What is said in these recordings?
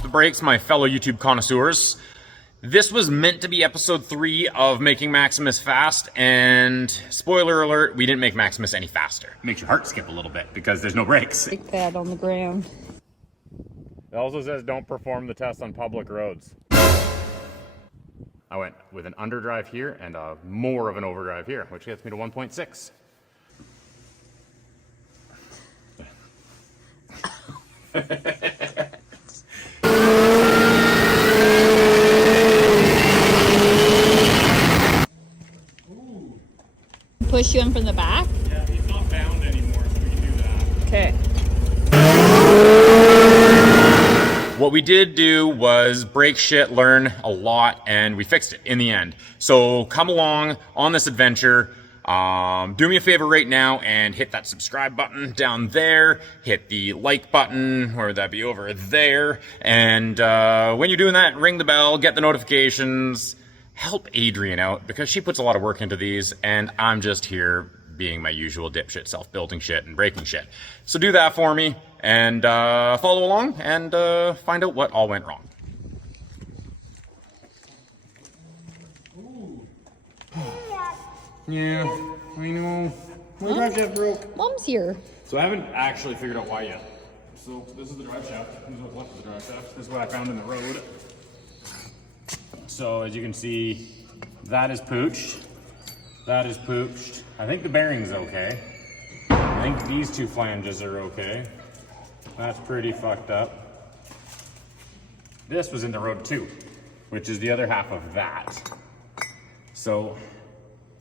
pump the brakes, my fellow YouTube connoisseurs. This was meant to be episode 3 of making Maximus fast, and spoiler alert, we didn't make Maximus any faster. It makes your heart skip a little bit because there's no brakes. Like that on the ground. It also says don't perform the test on public roads. I went with an underdrive here and more of an overdrive here, which gets me to 1.6. Push you in from the back? Yeah, he's not bound anymore, so we can do that. Okay. What we did do was break shit, learn a lot, and we fixed it in the end. So come along on this adventure. Do me a favor right now and hit that subscribe button down there. Hit the like button, or that'd be over there. And when you're doing that, ring the bell, get the notifications. Help Adrian out because she puts a lot of work into these, and I'm just here being my usual dipshit self, building shit and breaking shit. So do that for me and follow along and find out what all went wrong. Yeah, I know. My drive shaft broke. Mom's here. So I haven't actually figured out why yet. So this is the drive shaft. This is what's left of the drive shaft. This is what I found in the road. So as you can see, that is pooched. That is pooched. I think the bearing's okay. I think these two flanges are okay. That's pretty fucked up. This was in the road too, which is the other half of that. So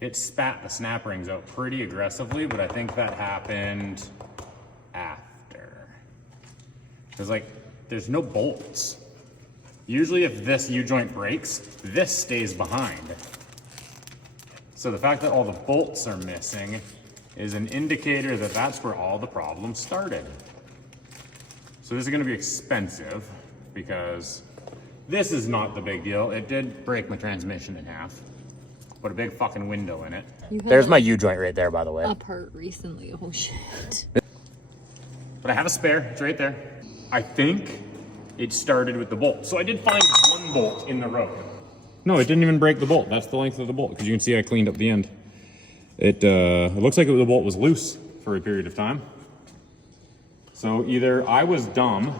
it spat the snap rings out pretty aggressively, but I think that happened after. Because like, there's no bolts. Usually if this U-joint breaks, this stays behind. So the fact that all the bolts are missing is an indicator that that's where all the problems started. So this is gonna be expensive because this is not the big deal. It did break my transmission in half. Put a big fucking window in it. There's my U-joint right there, by the way. A part recently, oh shit. But I have a spare, it's right there. I think it started with the bolt. So I did find one bolt in the road. No, it didn't even break the bolt. That's the length of the bolt, because you can see I cleaned up the end. It looks like the bolt was loose for a period of time. So either I was dumb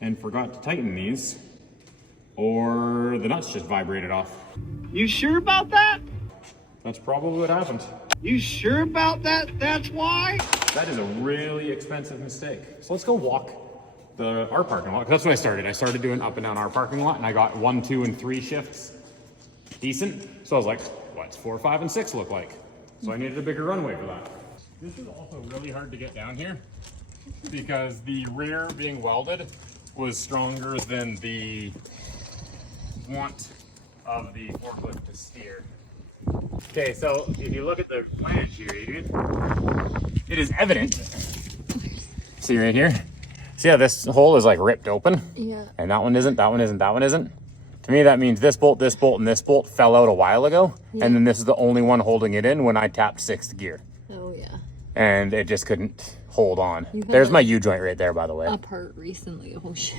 and forgot to tighten these, or the nuts just vibrated off. You sure about that? That's probably what happened. You sure about that? That's why? That is a really expensive mistake. So let's go walk our parking lot. That's what I started. I started doing up and down our parking lot, and I got 1, 2, and 3 shifts decent. So I was like, what's 4, 5, and 6 look like? So I needed a bigger runway for that. This is also really hard to get down here because the rear being welded was stronger than the want of the forklift to steer. Okay, so if you look at the flange here, Adrian, it is evident. See right here? See how this hole is like ripped open? Yeah. And that one isn't, that one isn't, that one isn't? To me, that means this bolt, and this bolt fell out a while ago. Yeah. And then this is the only one holding it in when I tapped 6th gear. Oh, yeah. And it just couldn't hold on. There's my U-joint right there, by the way. A part recently, oh shit.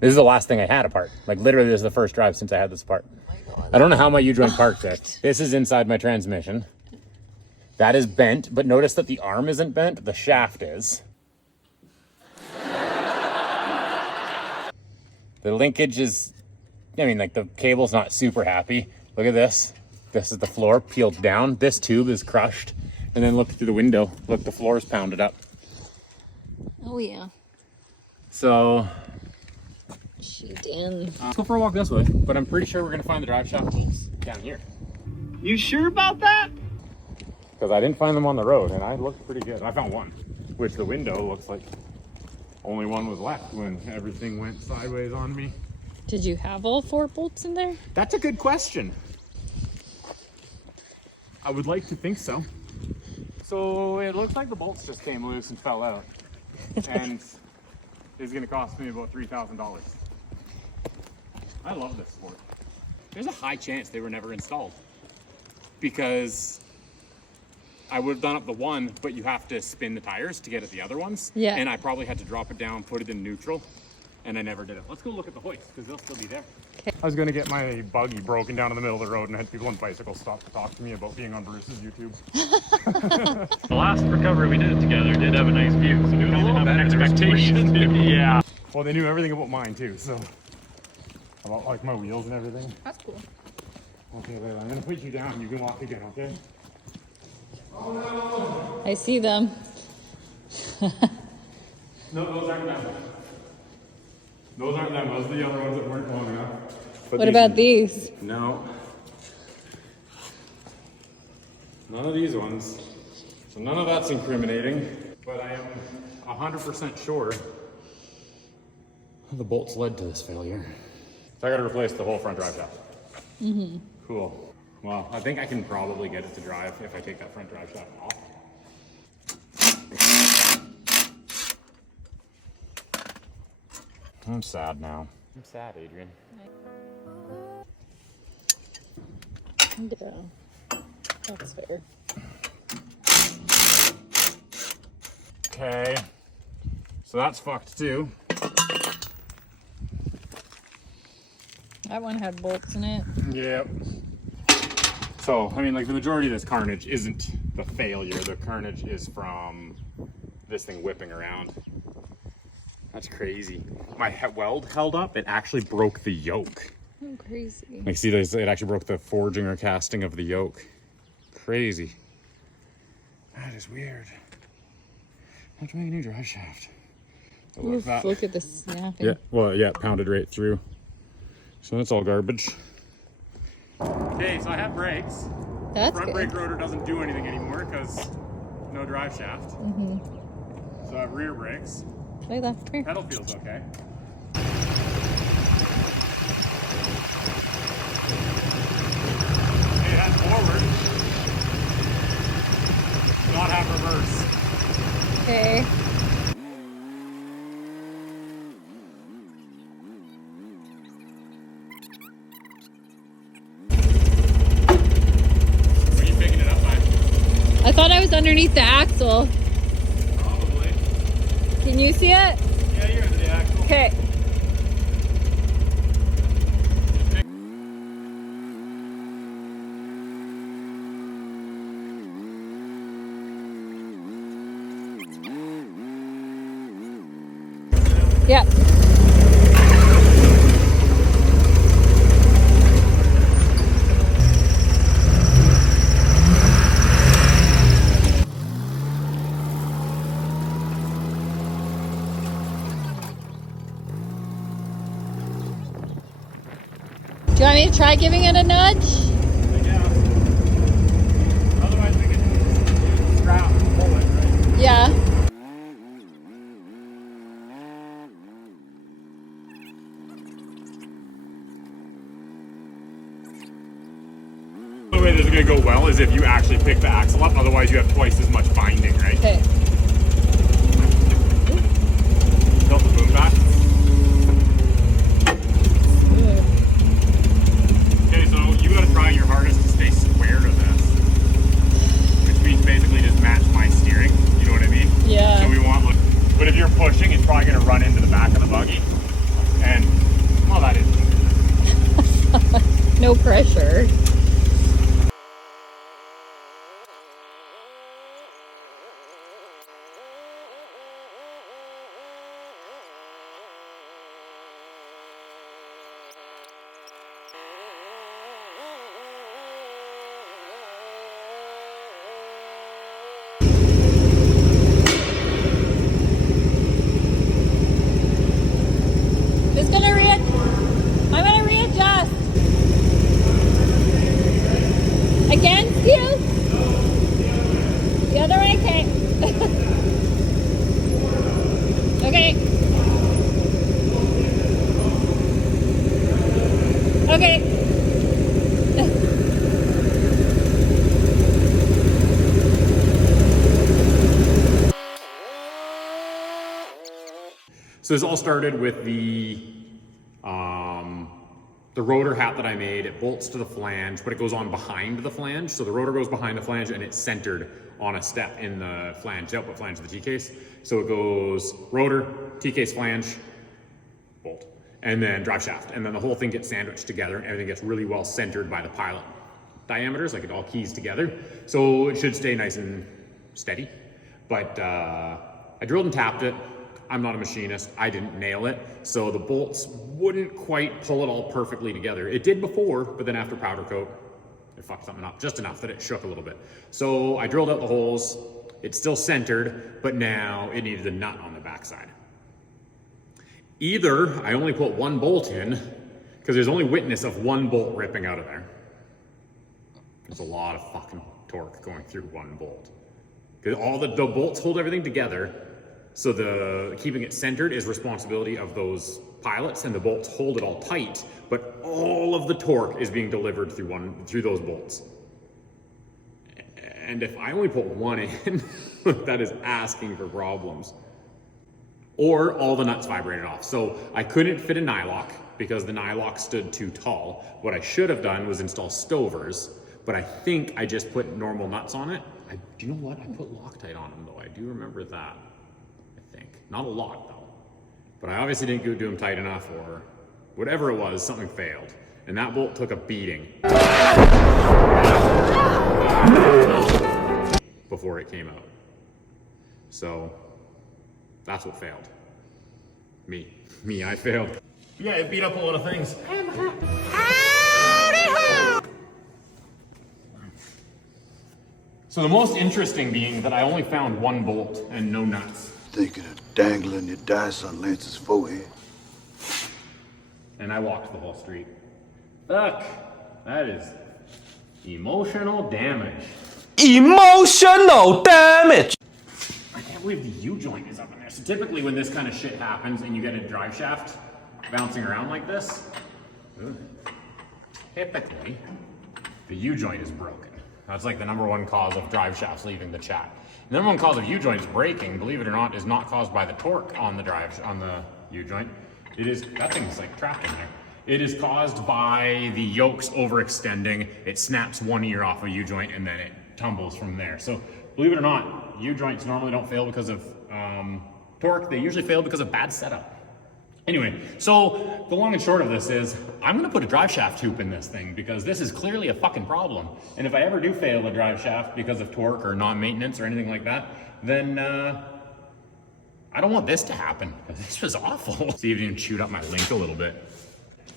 This is the last thing I had apart. Like literally, this is the first drive since I had this apart. Oh my God. I don't know how my U-joint parked there. This is inside my transmission. That is bent, but notice that the arm isn't bent, the shaft is. The linkage is, I mean, like the cable's not super happy. Look at this. This is the floor peeled down. This tube is crushed. And then look through the window. Look, the floor is pounded up. Oh yeah. So, Shoot in. let's go for a walk this way. But I'm pretty sure we're gonna find the drive shaft bolts down here. You sure about that? Because I didn't find them on the road, and I looked pretty good. I found one, which the window looks like only one was left when everything went sideways on me. Did you have all 4 bolts in there? That's a good question. I would like to think so. So it looks like the bolts just came loose and fell out. And it's gonna cost me about $3,000. I love this sport. There's a high chance they were never installed because I would have done up the one, but you have to spin the tires to get at the other ones. Yeah. And I probably had to drop it down, put it in neutral, and I never did it. Let's go look at the hoist, because they'll still be there. I was gonna get my buggy broken down in the middle of the road and had people on bicycles stop to talk to me about being on Bruce's YouTube. The last recovery we did it together did have a nice view, so we didn't have an expectation. Yeah. Well, they knew everything about mine too, so. About like my wheels and everything. That's cool. Okay, Layla, I'm gonna put you down. You can walk again, okay? I see them. No, those aren't them. Those aren't them. Those are the other ones that weren't long enough. But What about these? No. None of these ones. So none of that's incriminating. But I am 100% sure the bolts led to this failure. So I gotta replace the whole front drive shaft. Mm-hmm. Cool. Well, I think I can probably get it to drive if I take that front drive shaft off. I'm sad now. I'm sad, Adrian. Yeah. That's fair. Okay. So that's fucked too. That one had bolts in it. Yep. So, I mean, like the majority of this carnage isn't the failure. The carnage is from this thing whipping around. That's crazy. My weld held up. It actually broke the yoke. Oh, crazy. Like, see, it actually broke the forging or casting of the yoke. Crazy. That is weird. I have to make a new drive shaft. Oof, look at the snapping. Yeah, well, yeah, pounded right through. So that's all garbage. Okay, so I have brakes. That's Front good. brake rotor doesn't do anything anymore because no drive shaft. Mm-hmm. So I have rear brakes. Layla, come here. Pedal feels okay. Okay, it has forward. Not have reverse. Okay. Are you picking it up, man? I thought I was underneath the axle. Probably. Can you see it? Yeah, you're under the axle. Okay. Yeah. Do you want me to try giving it a nudge? Yeah. Otherwise, we can use the strap and pull it, right? Yeah. The way this is going to go well is if you actually pick the axle up, otherwise you have twice as much binding, right? Okay. Tilt the boom back. Okay, so you got to try your hardest to stay square to this. Which means basically just match my steering, you know what I mean? Yeah. So we want, but if you're pushing, it's probably going to run into the back of the buggy. And, well, that is. No pressure. I'm gonna readjust. Against you? The other way, okay. Okay. Okay. So this all started with the rotor hat that I made. It bolts to the flange, but it goes on behind the flange. So the rotor goes behind the flange and it's centered on a step in the flange, the output flange of the T-case. So it goes rotor, T-case flange, bolt, and then drive shaft, and then the whole thing gets sandwiched together, and everything gets really well centered by the pilot diameters, like it all keys together. So it should stay nice and steady. But I drilled and tapped it. I'm not a machinist. I didn't nail it. So the bolts wouldn't quite pull it all perfectly together. It did before, but then after powder coat, it fucked something up just enough that it shook a little bit. So I drilled out the holes. It's still centered, but now it needed a nut on the backside. Either I only put one bolt in, because there's only witness of one bolt ripping out of there. There's a lot of fucking torque going through one bolt. Because all the bolts hold everything together, so the keeping it centered is responsibility of those pilots, and the bolts hold it all tight, but all of the torque is being delivered through those bolts. And if I only put one in, that is asking for problems. Or all the nuts vibrated off. So I couldn't fit a nylock because the nylock stood too tall. What I should have done was install stovers, but I think I just put normal nuts on it. Do you know what? I put Loctite on them though. I do remember that, I think. Not a lot though. But I obviously didn't do them tight enough, or whatever it was, something failed. And that bolt took a beating before it came out. So that's what failed. Me, I failed. Yeah, it beat up a lot of things. So the most interesting being that I only found one bolt and no nuts. Thinking of dangling your dice on Lance's forehead. And I walked the whole street. Fuck, that is emotional damage. Emotional damage! I can't believe the U-joint is up in there. So typically when this kind of shit happens and you get a drive shaft bouncing around like this, typically the U-joint is broken. That's like the #1 cause of drive shafts leaving the chat. The #1 cause of U-joints breaking, believe it or not, is not caused by the torque on the U-joint. It is, that thing's like trapped in there. It is caused by the yokes overextending. It snaps one ear off a U-joint and then it tumbles from there. So believe it or not, U-joints normally don't fail because of torque. They usually fail because of bad setup. Anyway, so the long and short of this is I'm gonna put a drive shaft hoop in this thing because this is clearly a fucking problem. And if I ever do fail a drive shaft because of torque or non-maintenance or anything like that, then I don't want this to happen. This was awful. See if you can chewed up my link a little bit.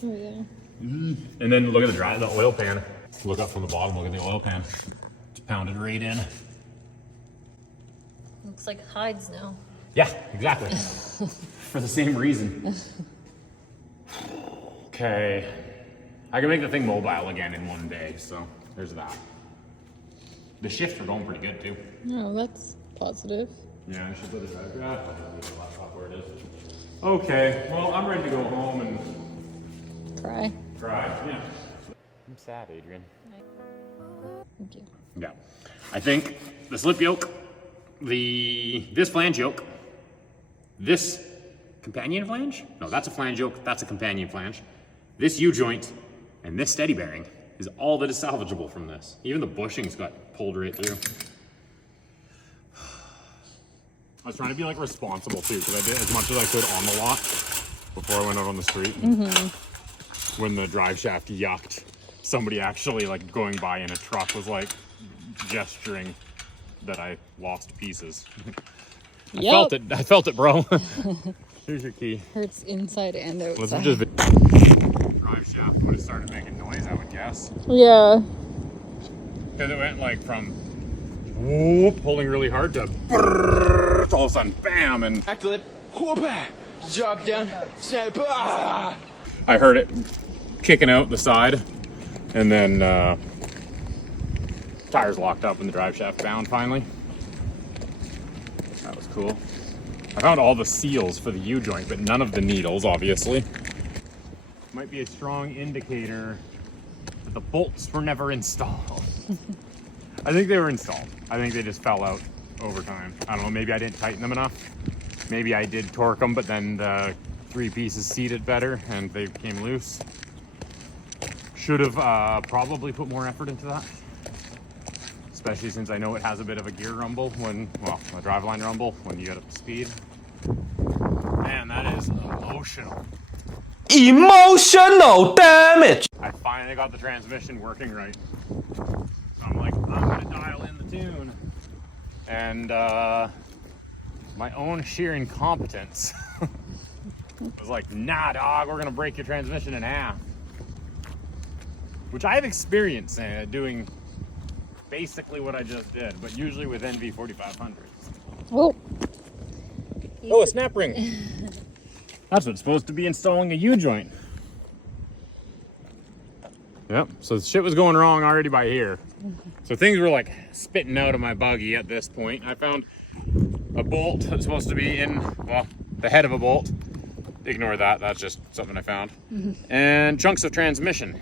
Oh yeah. And then look at the oil pan. Look up from the bottom, look at the oil pan. It's pounded right in. Looks like hides now. Yeah, exactly. For the same reason. Okay. I can make the thing mobile again in one day, so there's that. The shifts are going pretty good too. Oh, that's positive. Yeah, I should put it back. I'll leave the laptop where it is. Okay, well, I'm ready to go home and Cry. cry. Yeah. I'm sad, Adrian. Thank you. Yeah. I think the slip yoke, this flange yoke, this companion flange? No, that's a flange yoke, that's a companion flange. This U-joint and this steady bearing is all that is salvageable from this. Even the bushings got pulled right through. I was trying to be like responsible too, because I did as much as I could on the lot before I went out on the street. When the drive shaft yucked, somebody actually like going by in a truck was like gesturing that I lost pieces. I felt it, bro. Here's your key. Hurts inside and outside. Let's just drive shaft would have started making noise, I would guess. Yeah. Because it went like from whoop, pulling really hard to brrr, all of a sudden bam, and Backflip, whoop, drop down, snap, ah! I heard it kicking out the side, and then tires locked up and the drive shaft bound finally. That was cool. I found all the seals for the U-joint, but none of the needles, obviously. Might be a strong indicator that the bolts were never installed. I think they were installed. I think they just fell out over time. I don't know, maybe I didn't tighten them enough. Maybe I did torque them, but then the 3 pieces seated better and they came loose. Should have probably put more effort into that. Especially since I know it has a bit of a gear rumble a driveline rumble when you get up to speed. Man, that is emotional. Emotional damage. I finally got the transmission working right. So I'm like, I'm gonna dial in the tune. And my own sheer incompetence was like, nah dog, we're gonna break your transmission in half. Which I have experience doing basically what I just did, but usually with NV 4500s. Oh. Oh, a snap ring. That's what's supposed to be installing a U-joint. Yep, so shit was going wrong already by here. So things were like spitting out of my buggy at this point. I found a bolt that's supposed to be in, well, the head of a bolt. Ignore that, that's just something I found. And chunks of transmission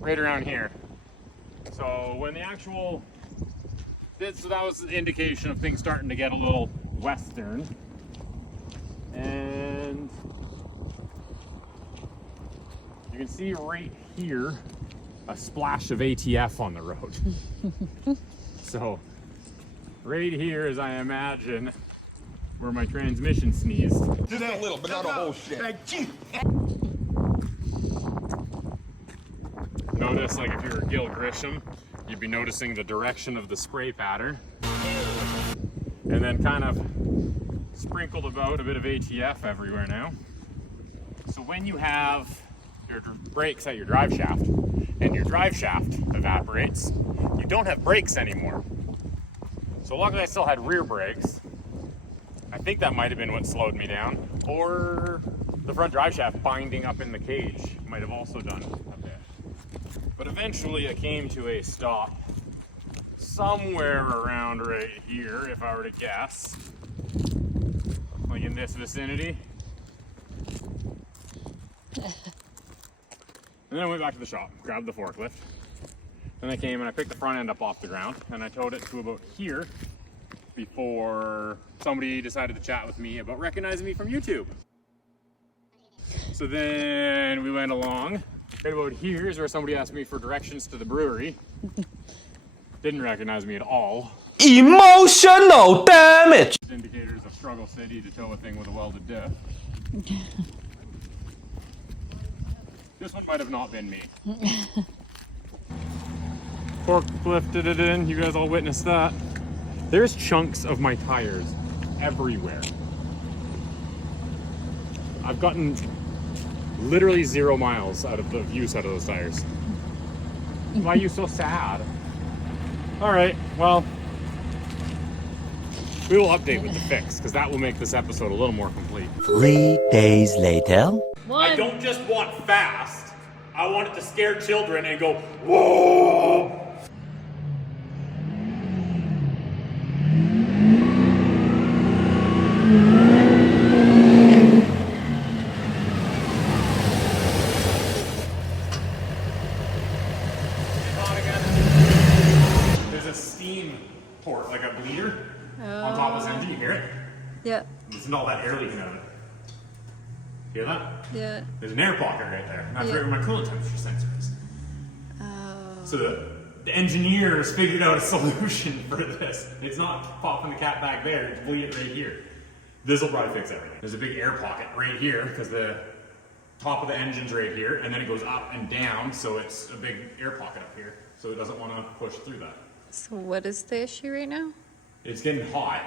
right around here. So when the actual, so that was the indication of things starting to get a little western. And you can see right here a splash of ATF on the road. So right here is, I imagine, where my transmission sneezed. Just a little, but not a whole shit. Notice, like if you were Gil Grisham, you'd be noticing the direction of the spray pattern. And then kind of sprinkled about a bit of ATF everywhere now. So when you have your brakes at your drive shaft and your drive shaft evaporates, you don't have brakes anymore. So luckily I still had rear brakes. I think that might have been what slowed me down, or the front drive shaft binding up in the cage might have also done a bit. But eventually I came to a stop somewhere around right here, if I were to guess. Like in this vicinity. And then I went back to the shop, grabbed the forklift. Then I came and I picked the front end up off the ground and I towed it to about here before somebody decided to chat with me about recognizing me from YouTube. So then we went along. Right about here is where somebody asked me for directions to the brewery. Didn't recognize me at all. Emotional damage. Indicators of struggle city to tow a thing with a welded diff. This one might have not been me. Forklifted it in, you guys all witnessed that. There's chunks of my tires everywhere. I've gotten literally 0 miles out of the use out of those tires. Why are you so sad? All right, well, we will update with the fix because that will make this episode a little more complete. 3 days later. I don't just want fast, I want it to scare children and go, whoa! There's a steam port, like a bleeder, on top of this engine. You hear it? Yeah. Listen to all that air leaking out of it. Hear that? Yeah. There's an air pocket right there. And that's where my coolant temperature sensor is. So the engineers figured out a solution for this. It's not popping the cap back there, it's bleed it right here. This will probably fix everything. There's a big air pocket right here because the top of the engine's right here, and then it goes up and down, so it's a big air pocket up here. So it doesn't want to push through that. So what is the issue right now? It's getting hot.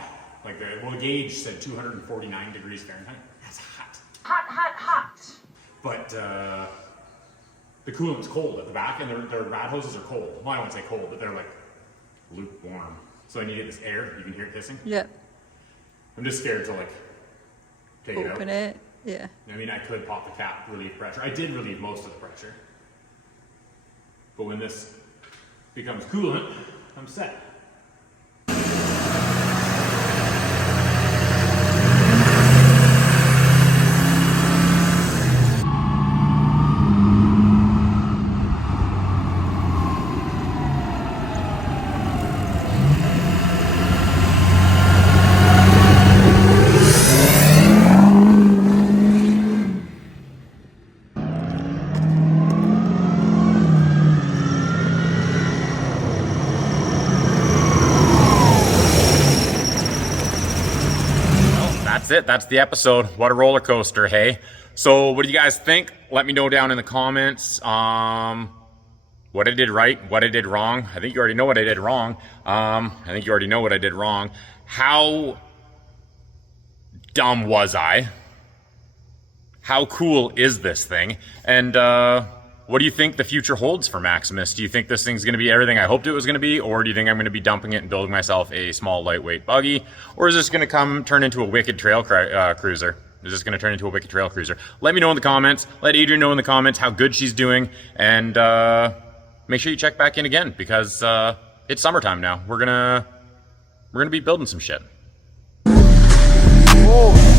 Like the gauge said 249 degrees Fahrenheit. That's hot. Hot, hot, hot. But the coolant's cold at the back, and their rad hoses are cold. Well, I don't want to say cold, but they're like lukewarm. So I need to get this air. You can hear it hissing. Yeah. I'm just scared to like take it out. Open it. Yeah. I mean, I could pop the cap, relieve pressure. I did relieve most of the pressure. But when this becomes coolant, I'm set. that's it. That's the episode. What a roller coaster, hey? So what do you guys think? Let me know down in the comments. What I did right, what I did wrong. I think you already know what I did wrong. I think you already know what I did wrong. How dumb was I? How cool is this thing? And what do you think the future holds for Maximus? Do you think this thing's gonna be everything I hoped it was gonna be? Or do you think I'm gonna be dumping it and building myself a small lightweight buggy? Or is this gonna turn into a wicked trail cruiser? Is this gonna turn into a wicked trail cruiser? Let me know in the comments. Let Adrian know in the comments how good she's doing. And make sure you check back in again because it's summertime now. We're gonna be building some shit. Oh.